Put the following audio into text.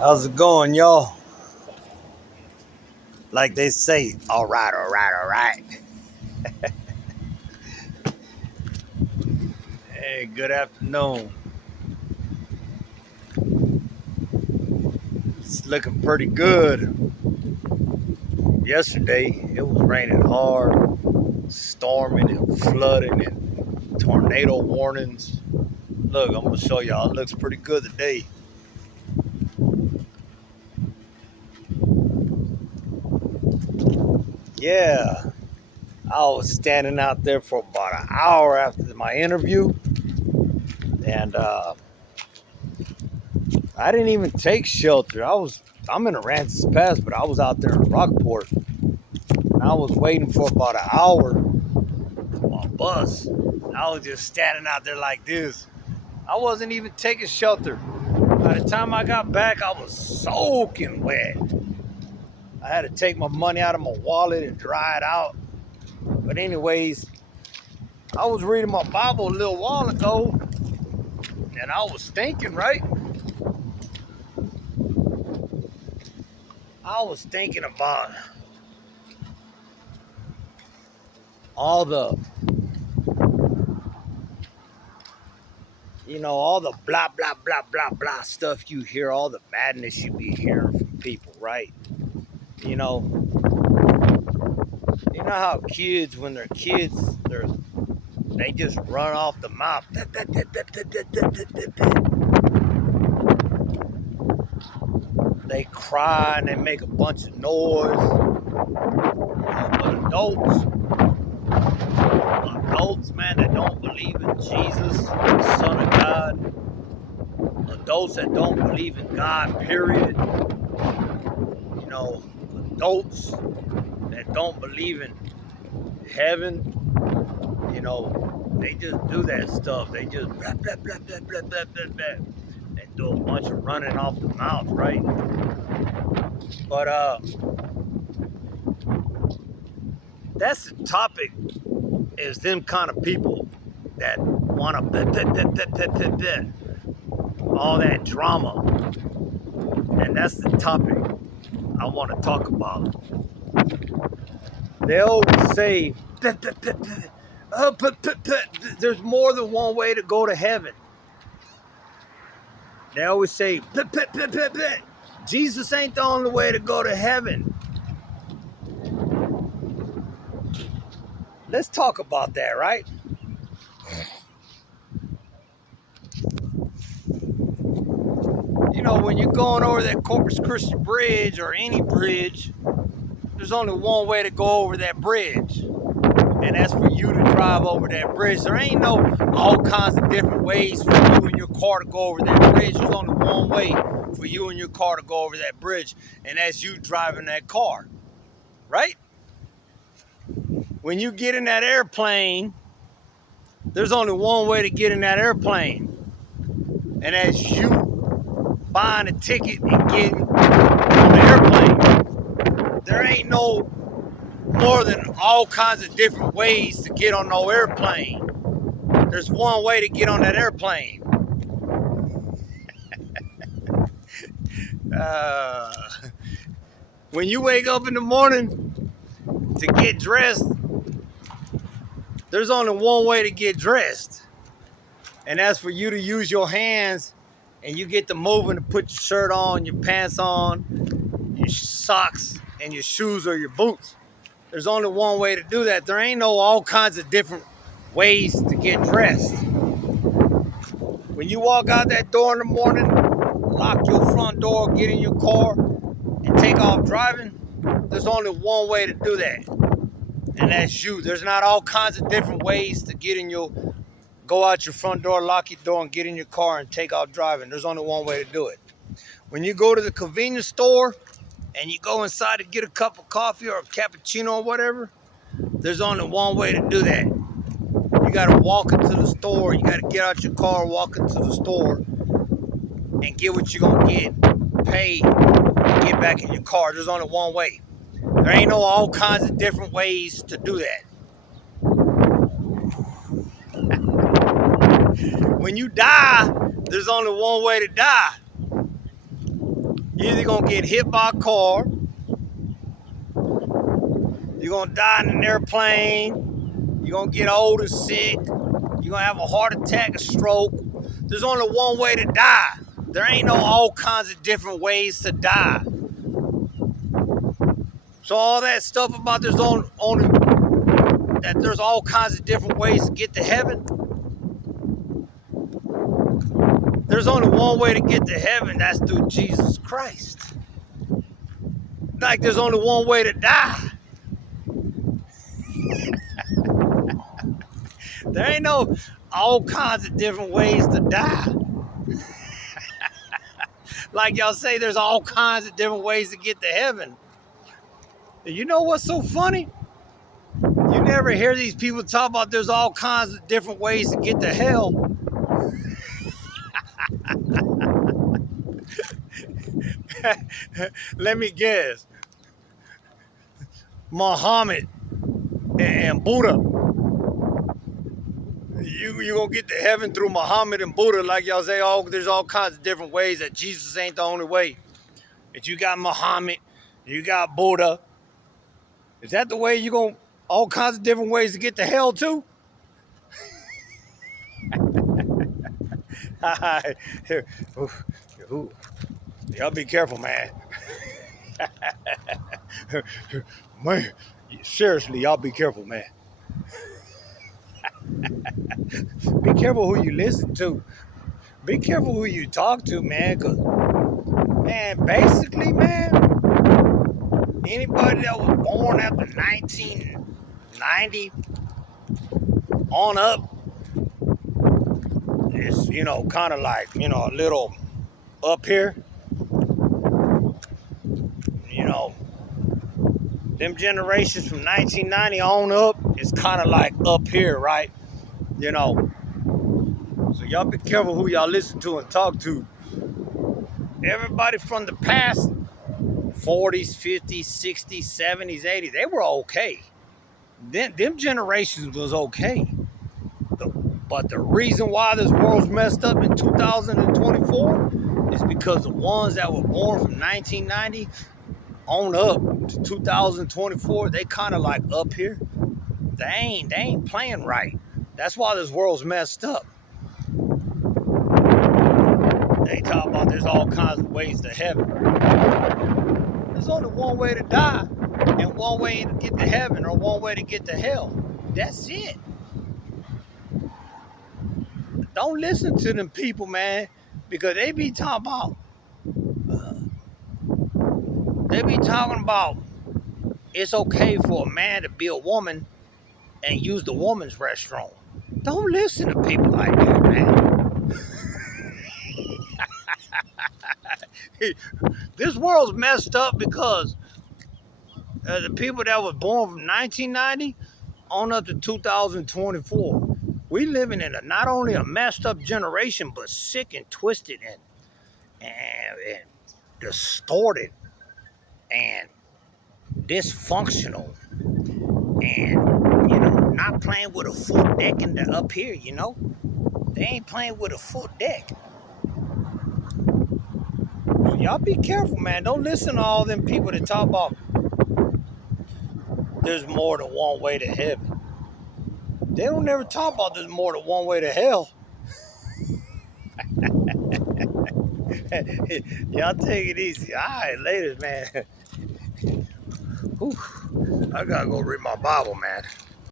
How's it going, y'all? Like they say, all right, all right, all right. Hey, good afternoon. It's looking pretty good. Yesterday, it was raining hard, storming and flooding and tornado warnings. Look, I'm going to show y'all. It looks pretty good today. Yeah, I was standing out there for about an hour after my interview, and I didn't even take shelter. I'm in Aransas Pass, but I was out there in Rockport. And I was waiting for about an hour for my bus. I was just standing out there like this. I wasn't even taking shelter. By the time I got back, I was soaking wet. I had to take my money out of my wallet and dry it out. But anyways, I was reading my Bible a little while ago, and I was thinking, right? I was thinking about all the, all the blah, blah, blah, blah, blah stuff you hear, all the madness you be hearing from people, right? You know, you know how kids, when they're kids, they just run off the mouth. They cry and they make a bunch of noise. But adults, man, that don't believe in Jesus, the Son of God, adults that don't believe in God, period. Adults that don't believe in heaven, they just do that stuff. They just blah, blah, blah, blah, blah, blah, blah, blah, and do a bunch of running off the mouth, right? But that's the topic, is them kind of people that want to all that drama. And that's the topic I want to talk about. They always say, there's more than one way to go to heaven. They always say, Jesus ain't the only way to go to heaven. Let's talk about that, right? When you're going over that Corpus Christi Bridge or any bridge, there's only one way to go over that bridge. And that's for you to drive over that bridge. There ain't no all kinds of different ways for you and your car to go over that bridge. There's only one way for you and your car to go over that bridge, and that's you driving that car, right? When you get in that airplane, there's only one way to get in that airplane, and that's you buying a ticket and getting on the airplane. There ain't no more than all kinds of different ways to get on no airplane. There's one way to get on that airplane. When you wake up in the morning to get dressed, there's only one way to get dressed. And that's for you to use your hands, and you get to moving to put your shirt on, your pants on, your socks, and your shoes or your boots. There's only one way to do that. There ain't no all kinds of different ways to get dressed. When you walk out that door in the morning, lock your front door, get in your car, and take off driving, there's only one way to do that. And that's you. There's not all kinds of different ways to go out your front door, lock your door, and get in your car and take off driving. There's only one way to do it. When you go to the convenience store and you go inside to get a cup of coffee or a cappuccino or whatever, there's only one way to do that. You got to walk into the store. You got to get out your car, walk into the store, and get what you're going to get, pay, and get back in your car. There's only one way. There ain't no all kinds of different ways to do that. When you die, there's only one way to die. You're either gonna get hit by a car, you're gonna die in an airplane, you're gonna get old and sick, you're gonna have a heart attack, a stroke. There's only one way to die. There ain't no all kinds of different ways to die. So all that stuff about there's all kinds of different ways to get to heaven. There's only one way to get to heaven, that's through Jesus Christ. Like there's only one way to die. There ain't no all kinds of different ways to die. Like y'all say, there's all kinds of different ways to get to heaven. And you know what's so funny? You never hear these people talk about there's all kinds of different ways to get to hell. Let me guess. Muhammad and Buddha. You gonna get to heaven through Muhammad and Buddha, like y'all say, oh, there's all kinds of different ways, that Jesus ain't the only way. That you got Muhammad, you got Buddha. Is that the way you gonna, all kinds of different ways to get to hell too? Y'all be careful, man. Man, seriously, y'all be careful, man. Be careful who you listen to. Be careful who you talk to, man. Cause, man, basically, man, anybody that was born after 1990 on up is, you know, kind of like, you know, a little up here. You know, them generations from 1990 on up is kind of like up here, right? You know, so y'all be careful who y'all listen to and talk to. Everybody from the past 40s, 50s, 60s, 70s, 80s, they were okay. Them generations was okay. But the reason why this world's messed up in 2024 is because the ones that were born from 1990 on up to 2024, they kind of like up here. They ain't playing right. That's why this world's messed up. They talk about there's all kinds of ways to heaven. There's only one way to die, and one way to get to heaven, or one way to get to hell. That's it. Don't listen to them people, man, because they be talking about it's okay for a man to be a woman and use the woman's restroom. Don't listen to people like that, man. This world's messed up because the people that was born from 1990 on up to 2024, we living in not only a messed up generation, but sick and twisted and distorted and dysfunctional, and, you know, not playing with a full deck in the up here, you know. They ain't playing with a full deck. Y'all be careful, man. Don't listen to all them people that talk about there's more than one way to heaven. They don't never talk about there's more than one way to hell. Y'all take it easy. All right, later, man. Whew. I gotta go read my Bible, man.